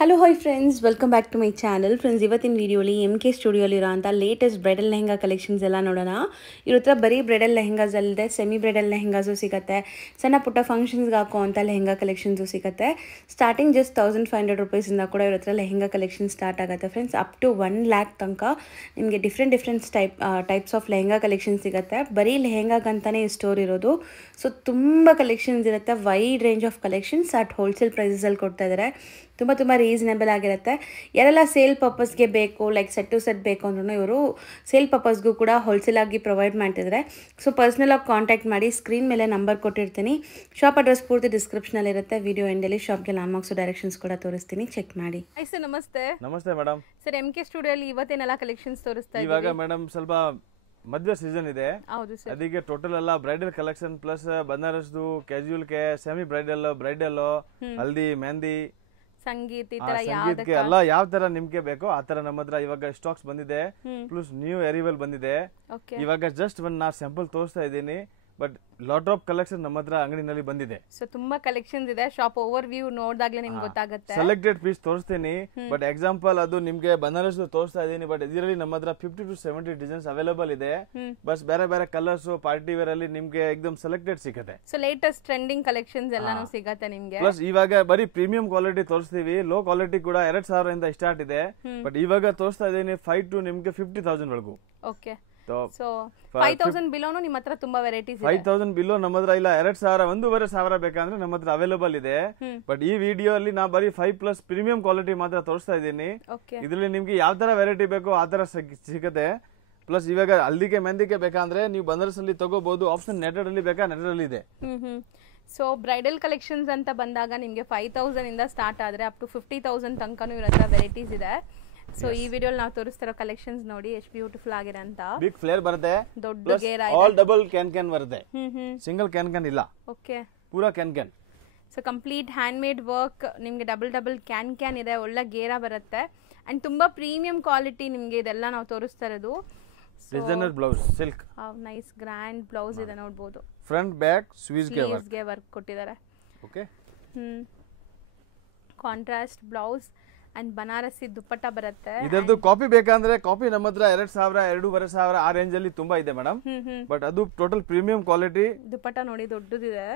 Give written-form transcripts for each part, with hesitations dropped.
Hello hi friends, welcome back to my channel. Friends, ಇವತ್ತಿನ ವೀಡಿಯೋಲಿ MK ಸ್ಟುಡಿಯೋಲಿರೋಂಥ latest bridal lehenga collections ಎಲ್ಲ ನೋಡೋಣ. ಇವ್ರ ಹತ್ರ ಬರೀ ಬ್ರೈಡಲ್ ಲೆಹಂಗಾಸ್ ಅಲ್ಲದೆ ಸೆಮಿ ಬ್ರೈಡಲ್ ಲೆಹಂಗಾಸು ಸಿಗುತ್ತೆ. ಸಣ್ಣ ಪುಟ್ಟ ಫಂಕ್ಷನ್ಸ್ಗೆ ಹಾಕುವಂಥ ಲೆಹಂಗಾ ಕಲೆಕ್ಷನ್ಸು ಸಿಗುತ್ತೆ. ಸ್ಟಾರ್ಟಿಂಗ್ ಜಸ್ಟ್ 1500 ರುಪೀಸಿಂದ ಕೂಡ ಇವ್ರ ಹತ್ರ ಲೆಹಂಗಾ ಕಲೆಕ್ಷನ್ ಸ್ಟಾರ್ಟ್ ಆಗುತ್ತೆ ಫ್ರೆಂಡ್ಸ್. ಅಪ್ ಟು 1 lakh ತನಕ ನಿಮಗೆ different types of lehenga collection ಸಿಗುತ್ತೆ. ಬರೀ ಲೆಹಂಗಾಗಂತಲೇ ಈ ಸ್ಟೋರ್ ಇರೋದು. ಸೊ ತುಂಬ ಕಲೆಕ್ಷನ್ಸ್ ಇರುತ್ತೆ. Wide range of collections at wholesale ಪ್ರೈಸಲ್ಲಿ ಕೊಡ್ತಾ ಇದ್ದಾರೆ. ತುಂಬ ರೀಸನೇಬಲ್ ಆಗಿರುತ್ತೆ. ಯಾರೆಲ್ಲ ಸೇಲ್ ಪರ್ಪಸ್ಗೆ ಬೇಕು, ಲೈಕ್ ಸೆಟ್ ಟು ಸೆಟ್ ಬೇಕು ಅಂದ್ರೂ ಇವರು ಸೇಲ್ ಪರ್ಪಸ್ಗೂ ಕೂಡ ಹೋಲ್ಸೇಲಾಗಿ ಪ್ರೊವೈಡ್ ಮಾಡ್ತಿದ್ದಾರೆ. ಸೊ ಪರ್ಸ್ನಲಾಗಿ ಕಾಂಟ್ಯಾಕ್ಟ್ ಮಾಡಿ. ಸ್ಕ್ರೀನ್ ಮೇಲೆ ನಂಬರ್ ಕೊಟ್ಟಿರ್ತೀನಿ. ಶಾಪ್ ಅಡ್ರೆಸ್ ಪೂರ್ತಿ ಡಿಸ್ಕ್ರಿಪ್ಷನಲ್ಲಿ ಇರುತ್ತೆ. ವಿಡಿಯೋ ಎಂಡಲ್ಲಿ ಶಾಪ್ಗೆ ಲ್ಯಾಂಡ್ಮಾರ್ಕ್ಸು ಡೈರೆಕ್ಷನ್ಸ್ ಕೂಡ ತೋರಿಸ್ತೀನಿ, ಚೆಕ್ ಮಾಡಿ. ಸರ್ ನಮಸ್ತೆ. ನಮಸ್ತೆ ಮೇಡಮ್. ಸರ್ MK ಸ್ಟುಡಿಯೋಲಿ ಇವತ್ತೇನೆಲ್ಲ ಕಲೆಕ್ಷನ್ಸ್ ತೋರಿಸ್ತಾ ಇದ್ದೀವಿ? ಇವಾಗ ಮೇಡಮ್ ಸ್ವಲ್ಪ ಮದುವೆ ಸೀಸನ್ ಇದೆ. ಹೌದು ಸರ್. ಅದಕ್ಕೆ ಟೋಟಲ್ ಎಲ್ಲ ಬ್ರೈಡಲ್ ಕಲೆಕ್ಷನ್ ಪ್ಲಸ್ ಬನಾರಸ್ದು, ಕ್ಯಾಜುವಲ್ ಗೆ, ಸೆಮಿ ಬ್ರೈಡಲ್, ಹಲ್ದಿ, ಮೆಹಂದಿ, ಸಂಗೀತ ಈ ತರ ಸಂಗೀತಕ್ಕೆ ಎಲ್ಲ ಯಾವ ತರ ನಿಮ್ಗೆ ಬೇಕೋ ಆ ತರ ನಮ್ಮ ಹತ್ರ ಇವಾಗ ಸ್ಟಾಕ್ಸ್ ಬಂದಿದೆ. ಪ್ಲಸ್ ನ್ಯೂ ಅರೈವಲ್ ಬಂದಿದೆ. ಇವಾಗ ಜಸ್ಟ್ ನಾ ಸ್ಯಾಂಪಲ್ ತೋರಿಸ್ತಾ ಇದ್ದೀನಿ. ಬಟ್ ಲಾಟ್ ಆಫ್ ಕಲೆಕ್ಷನ್ ನಮ್ಮ ಹತ್ರ ಅಂಗಡಿನಲ್ಲಿ ಬಂದಿದೆ. ಸೊ ತುಂಬಾ ಕಲೆಕ್ಷನ್ಸ್ ಇದೆ. ಶಾಪ್ ಓವರ್ ವ್ಯೂ ನೋಡಿದಾಗ್ಲೇ ನಿಮ್ಗೆ ಗೊತ್ತಾಗುತ್ತೆ. ಸೆಲೆಕ್ಟೆಡ್ ಪೀಸ್ ತೋರಿಸ್ತೀನಿ. ಬಟ್ ಎಕ್ಸಾಂಪಲ್ ಅದು ನಿಮ್ಗೆ ಬನಾರಸ್ ತೋರಿಸ್ತಾ ಇದ್ದೀನಿ. ಬಟ್ ಇದರಲ್ಲಿ ನಮ್ಮ ಹತ್ರ 50 to 70 ಡಿಸೈನ್ಸ್ ಅವೈಲೇಬಲ್ ಇದೆ. ಬಸ್ ಬೇರೆ ಕಲರ್ಸ್ ಪಾರ್ಟಿ ವೇರ್ ಅಲ್ಲಿ ನಿಮ್ಗೆ ಎಕ್ದಮ್ ಸೆಲೆಕ್ಟೆಡ್ ಸಿಗುತ್ತೆ. ಸೊ ಲೇಟೆಸ್ಟ್ ಟ್ರೆಂಡಿಂಗ್ ಕಲೆಕ್ಷನ್ಸ್ ಎಲ್ಲಾನು ಸಿಗುತ್ತೆ ನಿಮ್ಗೆ. ಪ್ಲಸ್ ಇವಾಗ ಬರೀ ಪ್ರೀಮಿಯಂ ಕ್ವಾಲಿಟಿ ತೋರಿಸ್ತೀವಿ. ಲೋ ಕ್ವಾಲಿಟಿ ಕೂಡ 2000 ಇಂದ ಸ್ಟಾರ್ಟ್ ಇದೆ. ಬಟ್ ಇವಾಗ ತೋರಿಸ್ತಾ ಇದ್ದೀನಿ 5 to ನಿಮ್ಗೆ 50,000 ವರೆಗೂ. ಓಕೆ. ಸೊ 5000 ಬಿಲೋನು ನಿಮ್ಮ ಹತ್ರ ತುಂಬಾ ವೆರೈಟೀಸ್ ಇದೆ. 5000 ಬಿಲೋ ನಮ್ಮ ಹತ್ರ ಇಲ್ಲ. 2000 1,500 ಬೇಕಂದ್ರೆ ನಮ್ಮ ಹತ್ರ ಅವೈಲೇಬಲ್ ಇದೆ. ಬಟ್ ಈ ವಿಡಿಯೋ ಅಲ್ಲಿ ನಾ ಬರೀ 5+ ಪ್ರೀಮಿಯಂ ಕ್ವಾಲಿಟಿ ಮಾತ್ರ ತೋರಿಸ್ತಾ ಇದ್ದೀನಿ. ಇದ್ರಲ್ಲಿ ನಿಮ್ಗೆ ಯಾವ ತರ ವೆರೈಟಿ ಬೇಕೋ ಆ ತರ ಸಿಗುತ್ತೆ. ಪ್ಲಸ್ ಇವಾಗ ಹಲ್ದಿಗೆ ಮೆಹಂದಿಗೆ ಬೇಕಂದ್ರೆ ನೀವು ಬನಾರಸ್ ಅಲ್ಲಿ ತಗೋಬಹುದು. ಆಪ್ಷನ್ ನೆಟೆಡ್ ಅಲ್ಲಿ ಬೇಕಾ ನೆಟೆಡ್ ಅಲ್ಲಿ ಇದೆ. ಸೊ ಬ್ರೈಡಲ್ ಕಲೆಕ್ಷನ್ಸ್ ಅಂತ ಬಂದಾಗ ನಿಮ್ಗೆ 5000 ಇಂದ ಸ್ಟಾರ್ಟ್ ಆದ್ರೆ ಅಪ್ ಟು 50,000 ತನಕನೂ ಇರೋ ಹತ್ರ ವೆರೈಟೀಸ್ ಇದೆ. ಸೊ ಈ ವಿಡಿಯೋಲಿ ನಾವು ತೋರಿಸ್ತಿರೋ ಕಲೆಕ್ಷನ್ಸ್ ನೋಡಿ ಎಷ್ಟು ಬ್ಯೂಟಿಫುಲ್ ಆಗಿದೆ ಅಂತ. ಬಿಗ್ ಫ್ಲೇರ್ ಬರುತ್ತೆ, ದೊಡ್ಡ ಗೇರ್ ಆಲ್ ಡಬಲ್ ಕ್ಯಾನ್ ಬರುತ್ತೆ. ಸಿಂಗಲ್ ಕ್ಯಾನ್ ಇಲ್ಲ. ಓಕೆ. ಪೂರಾ can. So complete hand made work ನಿಮ್ಗೆ ಡಬಲ್ ಕ್ಯಾನ್ ಇದೆ. ಒಳ್ಳೆ ಗೇರ ಬರುತ್ತೆ ಅಂಡ್ ತುಂಬಾ ಪ್ರೀಮಿಯಂ ಕ್ವಾಲಿಟಿ ನಿಮ್ಗೆ ಇದೆಲ್ಲ ನಾವು ತೋರಿಸ್ತಾ ಇರೋದು. Designer blouse silk. Nice grand blouse ಇದೆ ನೋಡಬಹುದು. ಫ್ರಂಟ್ ಬ್ಯಾಕ್ ಸ್ಲೀವ್ಸ್ ಗೆ ವರ್ಕ್ ಕೊಟ್ಟಿದ್ದಾರೆ. Okay. Contrast blouse and Banarasi dupatta ಬರುತ್ತೆ. ಇದರದ್ದು ಕಾಪಿ ಬೇಕಂದ್ರೆ ಕಾಪಿ ನಮ್ಮ ಹತ್ರ 2000 2500 ಆ ರೇಂಜ್ ಅಲ್ಲಿ ತುಂಬಾ ಇದೆ ಮೇಡಮ್. ಬಟ್ ಅದು ಟೋಟಲ್ ಪ್ರೀಮಿಯಂ ಕ್ವಾಲಿಟಿ. ದುಪ್ಪಟ್ಟ ನೋಡಿ ದೊಡ್ಡದಿದೆ.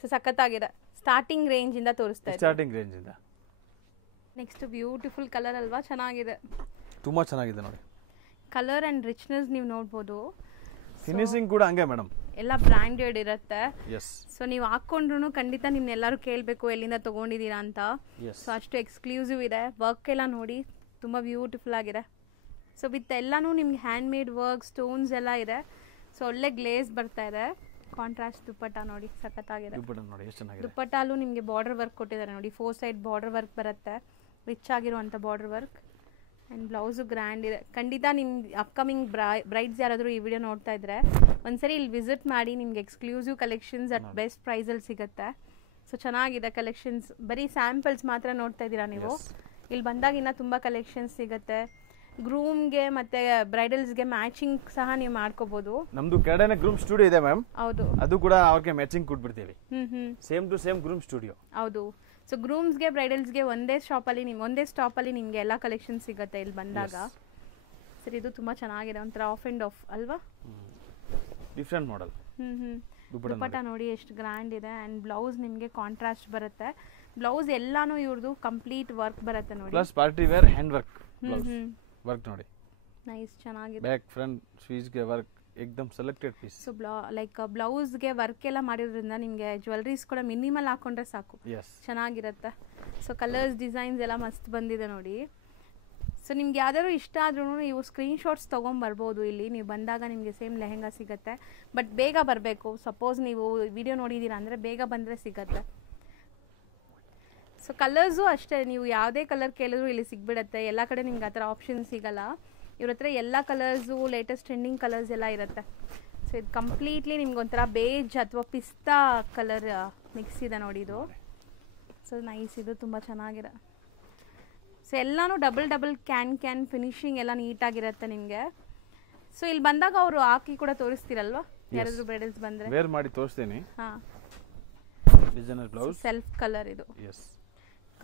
ಸೊ ಸಖತ್ತಾಗಿದೆ. ಸ್ಟಾರ್ಟಿಂಗ್ ರೇಂಜ್ ಇಂದ ತೋರಿಸ್ತಾ ಇದೆ. ಸ್ಟಾರ್ಟಿಂಗ್ ರೇಂಜ್ ಇಂದ. ನೆಕ್ಸ್ಟ್ ಬ್ಯೂಟಿಫುಲ್ ಕಲರ್ ಅಲ್ವಾ, ಚೆನ್ನಾಗಿದೆ. ತುಂಬಾ ಚೆನ್ನಾಗಿದೆ ನೋಡಿ. ಕಲರ್ ಅಂಡ್ ರಿಚ್ನೆಸ್ ನೀವು ನೋಡಬಹುದು. ಫಿನಿಶಿಂಗ್ ಕೂಡ ಹಂಗೆ ಮೇಡಮ್. ಎಲ್ಲ ಬ್ರಾಂಡೆಡ್ ಇರುತ್ತೆ. ಸೊ ನೀವು ಹಾಕೊಂಡ್ರು ಖಂಡಿತ ನಿಮ್ನ ಎಲ್ಲರೂ ಕೇಳಬೇಕು ಎಲ್ಲಿಂದ ತಗೊಂಡಿದ್ದೀರಾ ಅಂತ. ಸೊ ಅಷ್ಟು ಎಕ್ಸ್ಕ್ಲೂಸಿವ್ ಇದೆ. ವರ್ಕ್ ಎಲ್ಲ ನೋಡಿ ತುಂಬಾ ಬ್ಯೂಟಿಫುಲ್ ಆಗಿದೆ. ಸೊ ವಿತ್ ಎಲ್ಲಾನು ನಿಮ್ಗೆ ಹ್ಯಾಂಡ್ ಮೇಡ್ ವರ್ಕ್, ಸ್ಟೋನ್ಸ್ ಎಲ್ಲ ಇದೆ. ಸೊ ಒಳ್ಳೆ ಗ್ಲೇಸ್ ಬರ್ತಾ ಇದೆ. ಕಾಂಟ್ರಾಸ್ಟ್ ದುಪ್ಪಟ್ಟ ನೋಡಿ ಸಖತ್ತಾಗಿದೆ. ದುಪ್ಪಟ್ಟಲ್ಲೂ ನಿಮ್ಗೆ ಬಾರ್ಡರ್ ವರ್ಕ್ ಕೊಟ್ಟಿದ್ದಾರೆ ನೋಡಿ. 4 ಸೈಡ್ ಬಾರ್ಡರ್ ವರ್ಕ್ ಬರುತ್ತೆ. ರಿಚ್ ಆಗಿರುವಂತ border work and blouse grand ಇದೆ. ಖಂಡಿತ ನಿಮ್ಗೆ ಅಪ್ಕಮಿಂಗ್ ಬ್ರೈಡ್ಸ್ ಯಾರಾದರೂ ಈ ವಿಡಿಯೋ ನೋಡ್ತಾ ಇದ್ರೆ ಒಂದ್ಸರಿ ಇಲ್ಲಿ ವಿಸಿಟ್ ಮಾಡಿ. ನಿಮ್ಗೆ ಎಕ್ಸ್ಕ್ಲೂಸಿವ್ ಕಲೆಕ್ಷನ್ಸ್ ಅಟ್ ಬೆಸ್ಟ್ ಪ್ರೈಸಲ್ಲಿ ಸಿಗುತ್ತೆ. ಸೊ ಚೆನ್ನಾಗಿದೆ ಕಲೆಕ್ಷನ್ಸ್. ಬರೀ ಸ್ಯಾಂಪಲ್ಸ್ ಮಾತ್ರ ನೋಡ್ತಾ ಇದ್ದೀರಾ ನೀವು. ಇಲ್ಲಿ ಬಂದಾಗ ಇನ್ನ ತುಂಬಾ ಕಲೆಕ್ಷನ್ಸ್ ಸಿಗುತ್ತೆ. ಗ್ರೂಮ್ಗೆ ಮತ್ತೆ ಬ್ರೈಡಲ್ಸ್ಗೆ ಮ್ಯಾಚಿಂಗ್ ಸಹ ನೀವು ಮಾಡ್ಕೋಬಹುದು. ನಮ್ದು ಕೆಳಗಡೆ ಗ್ರೂಮ್ ಸ್ಟುಡಿಯೋ ಇದೆ ಮ್ಯಾಮ್. ಹೌದು. ಅದು ಕೂಡ ಅವ್ರಿಗೆ ಮ್ಯಾಚಿಂಗ್ ಕೊಟ್ಬಿಡ್ತೀವಿ. Same to same groom studio. ಹೌದು. ಸೊ ಗ್ರೂಮ್ಸ್ಗೆ ಬ್ರೈಡಲ್ಸ್ಗೆ ಒಂದೇ ಸ್ಟಾಪಲ್ಲಿ ನಿಮಗೆ ಎಲ್ಲ ಕಲೆಕ್ಷನ್ ಸಿಗುತ್ತೆ ಇಲ್ಲಿ ಬಂದಾಗ. ಸರ್ ಇದು ತುಂಬಾ ಚೆನ್ನಾಗಿದೆ. ಒಂಥರ ಆಫ್ ಅಂಡ್ ಆಫ್ ಅಲ್ವಾ, ಡಿಫರೆಂಟ್ ಮಾಡೆಲ್. ದುಪ್ಪಟ್ಟ ನೋಡಿ ಎಷ್ಟು ಗ್ರ್ಯಾಂಡ್ ಇದೆ. ಅಂಡ್ ಬ್ಲೌಸ್ ನಿಮಗೆ ಕಾಂಟ್ರಾಸ್ಟ್ ಬರುತ್ತೆ. ಬ್ಲೌಸ್ ಎಲ್ಲಾನು ಇವ್ರದ್ದು ಕಂಪ್ಲೀಟ್ ವರ್ಕ್ ಬರುತ್ತೆ ನೋಡಿ. Plus party wear hand work blouse work ನೋಡಿ. ನೈಸ್, ಚೆನ್ನಾಗಿದೆ. ಬ್ಯಾಕ್ ಫ್ರಂಟ್ ಸ್ಲೀವ್ಸ್ ಗೆ ವರ್ಕ್ ಏಕದಮ್ selected piece. So like blouse ಗೆ ವರ್ಕ್ ಎಲ್ಲ ಮಾಡಿರೋದ್ರಿಂದ ನಿಮಗೆ ಜ್ಯುವೆಲರೀಸ್ ಕೂಡ ಮಿನಿಮಲ್ ಹಾಕೊಂಡ್ರೆ ಸಾಕು, ಚೆನ್ನಾಗಿರುತ್ತೆ. ಸೊ ಕಲರ್ಸ್ ಡಿಸೈನ್ಸ್ ಎಲ್ಲ ಮಸ್ತ್ ಬಂದಿದೆ ನೋಡಿ. ಸೊ ನಿಮ್ಗೆ ಯಾವ್ದಾದ್ರು ಇಷ್ಟ ಆದ್ರೂ ನೀವು ಸ್ಕ್ರೀನ್ ಶಾಟ್ಸ್ ತೊಗೊಂಬರ್ಬೋದು. ಇಲ್ಲಿ ನೀವು ಬಂದಾಗ ನಿಮಗೆ ಸೇಮ್ ಲೆಹಂಗಾ ಸಿಗುತ್ತೆ. ಬಟ್ ಬೇಗ ಬರಬೇಕು. ಸಪೋಸ್ ನೀವು ವಿಡಿಯೋ ನೋಡಿದ್ದೀರಾ ಅಂದರೆ ಬೇಗ ಬಂದರೆ ಸಿಗುತ್ತೆ. ಸೊ ಕಲರ್ಸು ಅಷ್ಟೇ, ನೀವು ಯಾವುದೇ ಕಲರ್ ಕೇಳಿದ್ರು ಇಲ್ಲಿ ಸಿಗ್ಬಿಡುತ್ತೆ. ಎಲ್ಲ ಕಡೆ ನಿಮ್ಗೆ ಆ ಥರ ಆಪ್ಷನ್ ಸಿಗಲ್ಲ. ಇವ್ರ ಹತ್ರ ಎಲ್ಲ ಕಲರ್ಸು ಲೇಟೆಸ್ಟ್ ಟ್ರೆಂಡಿಂಗ್ ಕಲರ್ಸ್ ಎಲ್ಲ ಇರುತ್ತೆ. ಸೊ ಇದು ಕಂಪ್ಲೀಟ್ಲಿ ನಿಮ್ಗೆ ಒಂಥರ ಬೇಜ್ ಅಥವಾ ಪಿಸ್ತಾ ಕಲರ್ ಮಿಕ್ಸ್ ಇದೆ ನೋಡಿ ಇದು. ಸೊ ನೈಸ್, ಇದು ತುಂಬ ಚೆನ್ನಾಗಿದೆ. ಸೊ ಎಲ್ಲಾನು ಡಬಲ್ ಕ್ಯಾನ್ ಫಿನಿಶಿಂಗ್ ಎಲ್ಲ ನೀಟಾಗಿರುತ್ತೆ ನಿಮಗೆ. ಸೊ ಇಲ್ಲಿ ಬಂದಾಗ ಅವರು ಹಾಕಿ ಕೂಡ ತೋರಿಸ್ತೀರಲ್ವಾ ಯಾರಾದರೂ ಬ್ರೈಡಲ್ಸ್ ಬಂದರೆ? ವೇರ್ ಮಾಡಿ ತೋರಿಸ್ತೀನಿ. ಹಾಂ, ಡಿಸೈನರ್ ಬ್ಲೌಸ್, ಸೆಲ್ಫ್ ಕಲರ್ ಇದು.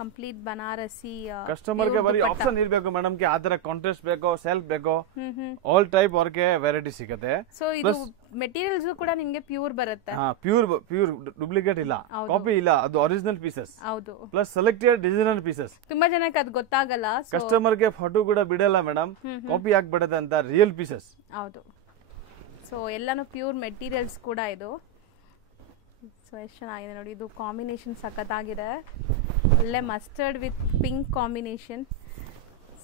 ಕಂಪ್ಲೀಟ್ ಬನಾರಸಿ ಕಸ್ಟಮರ್ ಗೆ ಬರೀ ಆಪ್ಷನ್ ಇರಬೇಕು ಮೇಡಮ್ ಗೆ ಆತರ ಕಾಂಟ್ರಾಸ್ಟ್ ಬೇಕೋ ಸೆಲ್ಫ್ ಬೇಕೋ ಆಲ್ ಟೈಪ್ ಅವ್ರಿಗೆ ವೆರೈಟಿ ಸಿಗುತ್ತೆ. ಸೊ ಇದು ಮೆಟೀರಿಯಲ್ಸ್ ಕೂಡ ನಿಮಗೆ ಪ್ಯೂರ್ ಬರುತ್ತೆ. ಪ್ಯೂರ್ ಡೂಪ್ಲಿಕೇಟ್ ಇಲ್ಲ, ಕಾಪಿ ಇಲ್ಲ, ಅದು ಒರಿಜಿನಲ್ ಪೀಸಸ್. ಹೌದು. Plus selected designer pieces. ತುಂಬಾ ಜನಕ್ಕೆ ಅದು ಗೊತ್ತಾಗಲ್ಲ. ಕಸ್ಟಮರ್ ಗೆ ಫೋಟೋ ಕೂಡ ಬಿಡಲ್ಲ ಮೇಡಮ್, ಕಾಪಿ ಆಗ್ಬಿಡುತ್ತೆ ಅಂತ, ರಿಯಲ್ ಪೀಸಸ್. ಹೌದು. ಸೊ ಎಲ್ಲಾನು ಪ್ಯೂರ್ ಮೆಟೀರಿಯಲ್ಸ್ ಕೂಡ ಇದು. ಸೊ ಎಷ್ಟು ಚೆನ್ನಾಗಿದೆ ನೋಡಿ, ಇದು ಕಾಂಬಿನೇಷನ್ ಸಖತ್ತಾಗಿದೆ. ಒಳ್ಳೆ mustard with pink combination.